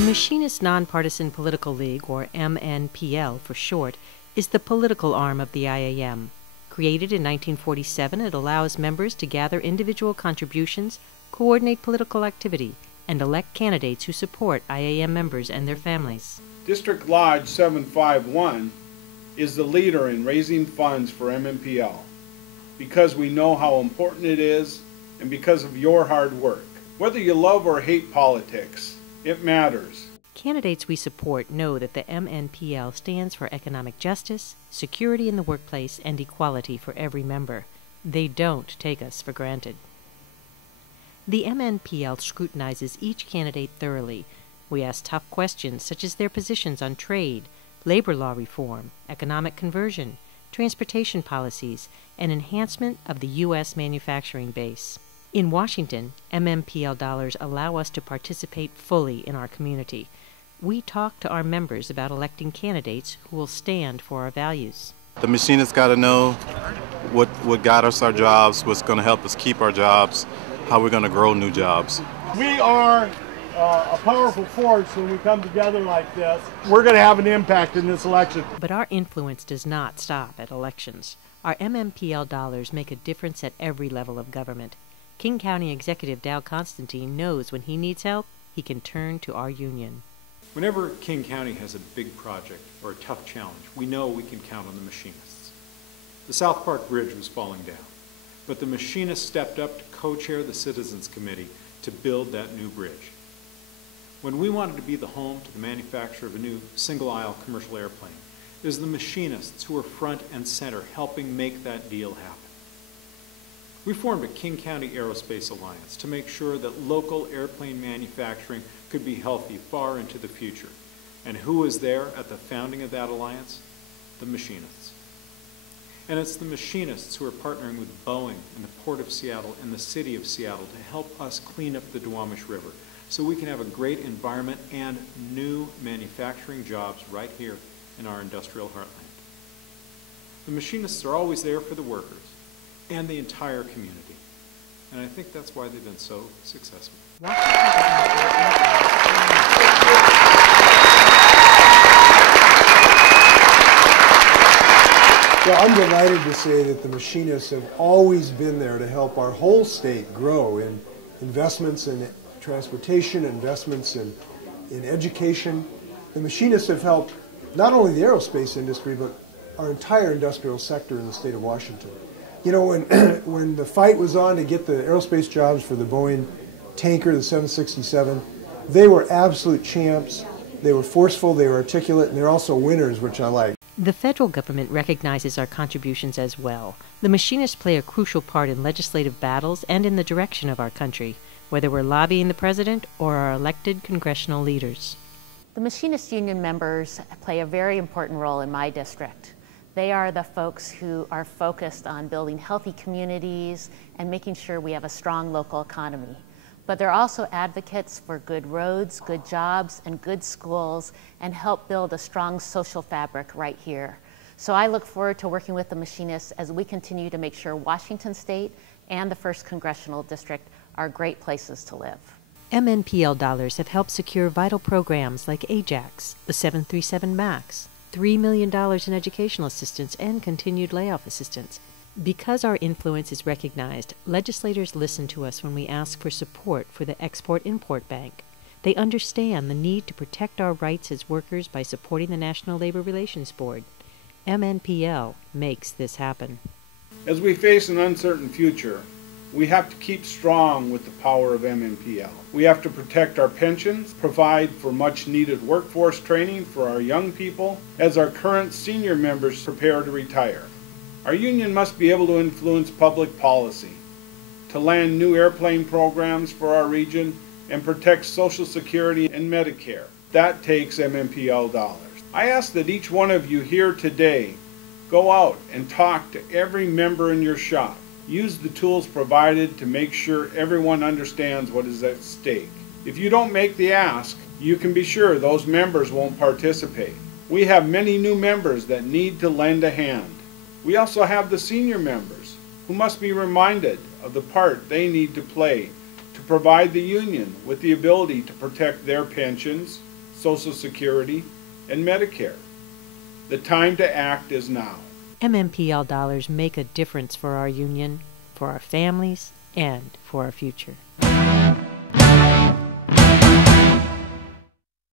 The Machinist Nonpartisan Political League, or MNPL for short, is the political arm of the IAM. Created in 1947, it allows members to gather individual contributions, coordinate political activity, and elect candidates who support IAM members and their families. District Lodge 751 is the leader in raising funds for MNPL because we know how important it is and because of your hard work. Whether you love or hate politics, it matters. Candidates we support know that the MNPL stands for economic justice, security in the workplace, and equality for every member. They don't take us for granted. The MNPL scrutinizes each candidate thoroughly. We ask tough questions such as their positions on trade, labor law reform, economic conversion, transportation policies, and enhancement of the U.S. manufacturing base. In Washington, MNPL dollars allow us to participate fully in our community. We talk to our members about electing candidates who will stand for our values. The machinists got to know what got us our jobs, what's going to help us keep our jobs, how we're going to grow new jobs. We are a powerful force when we come together like this. We're going to have an impact in this election. But our influence does not stop at elections. Our MNPL dollars make a difference at every level of government. King County Executive Dow Constantine knows when he needs help, he can turn to our union. Whenever King County has a big project or a tough challenge, we know we can count on the machinists. The South Park Bridge was falling down, but the machinists stepped up to co-chair the Citizens Committee to build that new bridge. When we wanted to be the home to the manufacture of a new single-aisle commercial airplane, it was the machinists who were front and center helping make that deal happen. We formed a King County Aerospace Alliance to make sure that local airplane manufacturing could be healthy far into the future. And who was there at the founding of that alliance? The machinists. And it's the machinists who are partnering with Boeing and the Port of Seattle and the City of Seattle to help us clean up the Duwamish River so we can have a great environment and new manufacturing jobs right here in our industrial heartland. The machinists are always there for the workers and the entire community. And I think that's why they've been so successful. Well, I'm delighted to say that the machinists have always been there to help our whole state grow in investments in transportation, investments in education. The machinists have helped not only the aerospace industry, but our entire industrial sector in the state of Washington. You know, when the fight was on to get the aerospace jobs for the Boeing tanker, the 767, they were absolute champs. They were forceful, they were articulate, and they're also winners, which I like. The federal government recognizes our contributions as well. The machinists play a crucial part in legislative battles and in the direction of our country, whether we're lobbying the president or our elected congressional leaders. The machinist union members play a very important role in my district. They are the folks who are focused on building healthy communities and making sure we have a strong local economy. But they're also advocates for good roads, good jobs, and good schools, and help build a strong social fabric right here. So I look forward to working with the machinists as we continue to make sure Washington State and the 1st Congressional District are great places to live. MNPL dollars have helped secure vital programs like AJAX, the 737 MAX, $3 million in educational assistance, and continued layoff assistance. Because our influence is recognized, legislators listen to us when we ask for support for the Export-Import Bank. They understand the need to protect our rights as workers by supporting the National Labor Relations Board. MNPL makes this happen. As we face an uncertain future, we have to keep strong with the power of MNPL. We have to protect our pensions, provide for much needed workforce training for our young people as our current senior members prepare to retire. Our union must be able to influence public policy, to land new airplane programs for our region, and protect Social Security and Medicare. That takes MNPL dollars. I ask that each one of you here today go out and talk to every member in your shop. Use the tools provided to make sure everyone understands what is at stake. If you don't make the ask, you can be sure those members won't participate. We have many new members that need to lend a hand. We also have the senior members who must be reminded of the part they need to play to provide the union with the ability to protect their pensions, Social Security, and Medicare. The time to act is now. MNPL dollars make a difference for our union, for our families, and for our future.